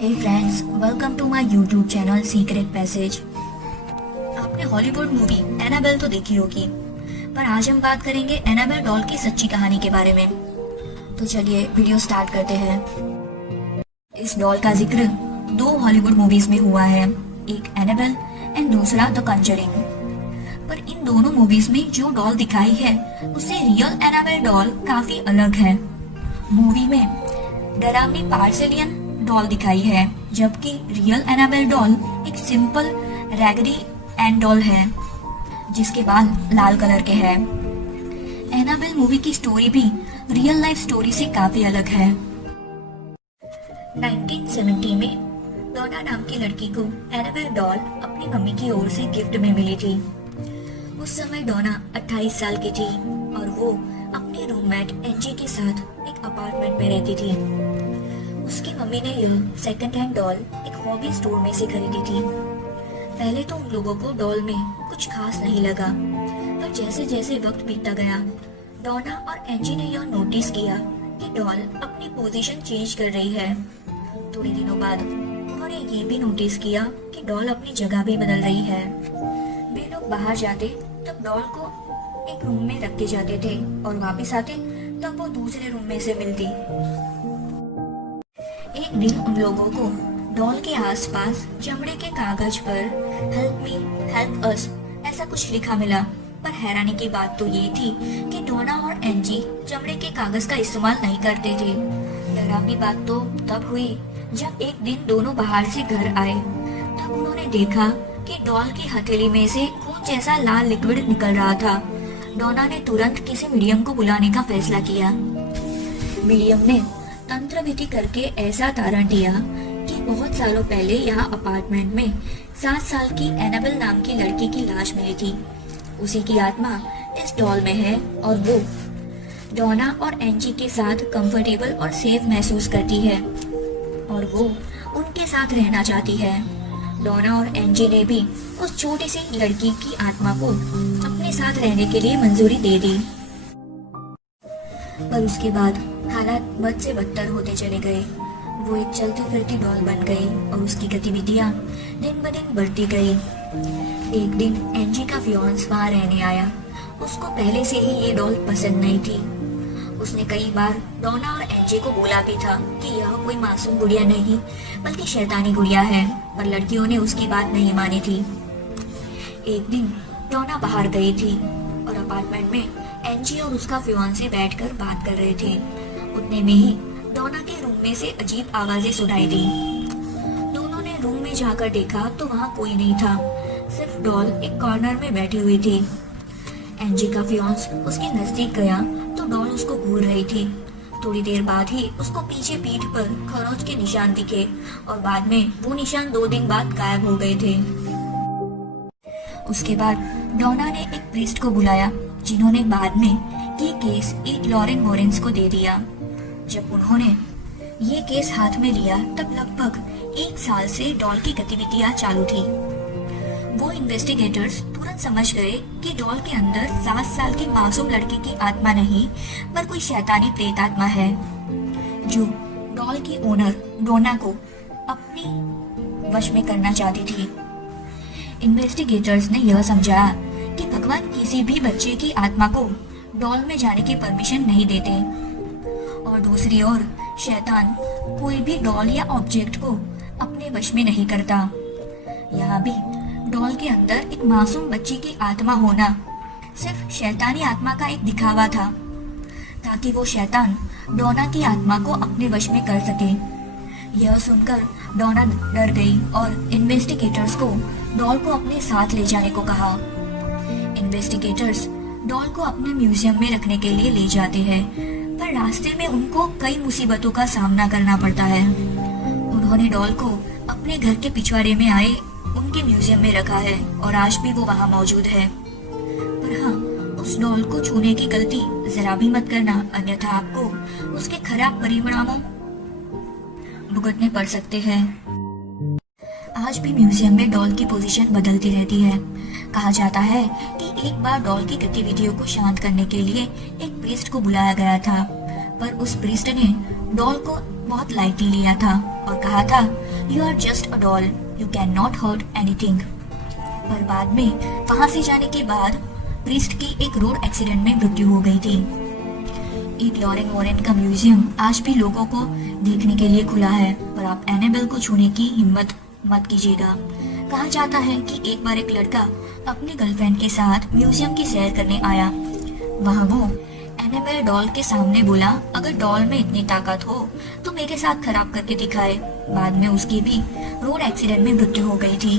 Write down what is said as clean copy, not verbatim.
Hey friends, welcome to my YouTube channel secret passage. आपने Hollywood movie Annabelle तो देखी होगी, पर आज हम बात करेंगे एनाबेल डॉल की सच्ची कहानी के बारे में। तो चलिए वीडियो स्टार्ट करते हैं। इस डॉल का जिक्र दो हॉलीवुड मूवीज में हुआ है, एक एनाबेल एंड दूसरा द कंजरिंग। पर इन दोनों मूवीज में जो डॉल दिखाई है उससे रियल एनाबेल डॉल काफी अलग है। मूवी में डरावनी पार्सेलियन डॉल दिखाई है, जबकि रियल एनाबेल डॉल एक सिंपल रैगडी एंड डॉल है जिसके बाल लाल कलर के हैं। एनाबेल मूवी की स्टोरी भी रियल लाइफ स्टोरी से काफी अलग है। 1970 में डोना नाम की लड़की को एनाबेल डॉल अपनी मम्मी की ओर से गिफ्ट में मिली थी। उस समय डोना 28 साल की थी और वो अपनी रूममेट एंजी के साथ एक अपार्टमेंट में रहती थी। उसकी मम्मी ने यह सेकंड हैंड डॉल एक हॉबी स्टोर में से खरीदी थी। पहले तो उन लोगों को डॉल में कुछ खास नहीं लगा, पर जैसे जैसे वक्त बीतता गया डोना और एंजी ने यह नोटिस किया कि डॉल अपनी पोजीशन चेंज कर रही है। थोड़े दिनों बाद उन्होंने ये भी नोटिस किया कि डॉल अपनी जगह भी बदल रही है। वे लोग बाहर जाते तब डॉल को एक रूम में रख के जाते थे और वापस आते तब वो दूसरे रूम में से मिलती। एक दिन उन लोगों को डॉल के आसपास चमड़े के कागज पर हेल्प मी हेल्प अस ऐसा कुछ लिखा मिला। पर हैरानी की बात तो ये थी कि डोना और एंजी चमड़े के कागज का इस्तेमाल नहीं करते थे। डरावनी बात तो तब हुई जब एक दिन दोनों बाहर से घर आए। तब उन्होंने देखा कि डॉल की हथेली में से खून जैसा लाल लिक्विड निकल रहा था। डोना ने तुरंत किसी मीडियम को बुलाने का फैसला किया। मीडियम ने तंत्र विधि करके ऐसा तारण दिया कि बहुत सालों पहले यहाँ अपार्टमेंट में 7 साल की एनाबेल नाम की लड़की की लाश मिली थी। उसी की आत्मा इस डॉल में है और वो डोना और एंजी के साथ कंफर्टेबल और सेफ महसूस करती है और वो उनके साथ रहना चाहती है। डोना और एंजी ने भी उस छोटी सी लड़की की आत्मा को अपने साथ रहने के लिए मंजूरी दे दी। पर उसके बाद हालात बद से बदतर होते चले गए। वो एक चलती फिरती डॉल बन गई और उसकी गतिविधियां दिन ब दिन बढ़ती गई। एक दिन एंजी का फियांस वहां रहने आया। उसको पहले से ही ये डॉल पसंद नहीं थी। उसने कई बार डोना और एंजी को बोला भी था कि यह कोई मासूम गुड़िया नहीं बल्कि शैतानी गुड़िया है, पर लड़कियों ने उसकी बात नहीं मानी थी। एक दिन डोना बाहर गई थी और अपार्टमेंट में एंजी और उसका फियांसे बैठकर बात कर रहे थे। उतने में ही डोना के रूम में से अजीब आवाजें सुनाई दी। दोनों ने रूम में जाकर देखा तो वहां कोई नहीं था, सिर्फ डॉल एक कॉर्नर में बैठी हुई थी। एंजी का फियांस उसके नजदीक गया तो डॉल उसको घूर रही थी। थोड़ी देर बाद ही उसको पीछे पीठ पर खरोंच के निशान दिखे और बाद में वो निशान 2 दिन बाद गायब हो गए थे। उसके बाद डोना ने एक प्रीस्ट को बुलाया, जिन्होंने बाद में ये केस एक लॉरेन वॉरेंस को दे दिया। जब उन्होंने ये केस हाथ में लिया तब लगभग 1 साल से डॉल की गतिविधियां चालू थी। वो इन्वेस्टिगेटर्स तुरंत समझ गए कि डॉल के अंदर 7 साल की मासूम लड़की की आत्मा नहीं पर कोई शैतानी प्रेत आत्मा है, जो डॉल की ओनर डोना को अपनी वश में करना चाहती थी। इन्वेस्टिगेटर्स ने यह समझा कि भगवान किसी भी बच्चे की आत्मा को डॉल में जाने की परमिशन नहीं देते और दूसरी ओर शैतान कोई भी डॉल या ऑब्जेक्ट को अपने वश में नहीं करता। यहाँ भी डॉल के अंदर एक मासूम बच्ची की आत्मा होना सिर्फ शैतानी आत्मा का एक दिखावा था, ताकि वो शैतान डोना की आत्मा को अपने वश में कर सके। यह सुनकर डोना डर गई और इन्वेस्टिगेटर्स को डॉल को अपने साथ ले जाने को कहा। इन्वेस्टिगेटर्स डॉल को अपने म्यूजियम में रखने के लिए ले जाते हैं, पर रास्ते में उनको कई मुसीबतों का सामना करना पड़ता है। उन्होंने डॉल को अपने घर के पिछवाड़े में आए उनके म्यूजियम में रखा है और आज भी वो वहाँ मौजूद है। पर हाँ, उस डॉल को छूने की गलती जरा भी मत करना, अन्यथा आपको उसके खराब परिणामों भुगतने पड़ सकते हैं। आज भी म्यूजियम में डॉल की पोजीशन बदलती रहती है। कहा जाता है कि एक बार डॉल की गतिविधियों को शांत करने के लिए एक प्रीस्ट को बुलाया गया था, पर उस प्रीस्ट ने डॉल को बहुत लाइटली लिया था और कहा था you are just a doll, you can not hurt anything. पर बाद में वहां से जाने के बाद प्रीस्ट की एक रोड एक्सीडेंट में मृत्यु हो गई थी। एक लॉरेन वॉरेन का म्यूजियम आज भी लोगों को देखने के लिए खुला है, पर आप एनेबेल को छूने की हिम्मत मत कीजिएगा। कहा जाता है कि एक बार एक लड़का अपनी गर्लफ्रेंड के साथ म्यूजियम की सैर करने आया। वहाँ वो एनेबेल डॉल के सामने बोला, अगर डॉल में इतनी ताकत हो तो मेरे साथ खराब करके दिखाए। बाद में उसकी भी रोड एक्सीडेंट में मृत्यु हो गई थी।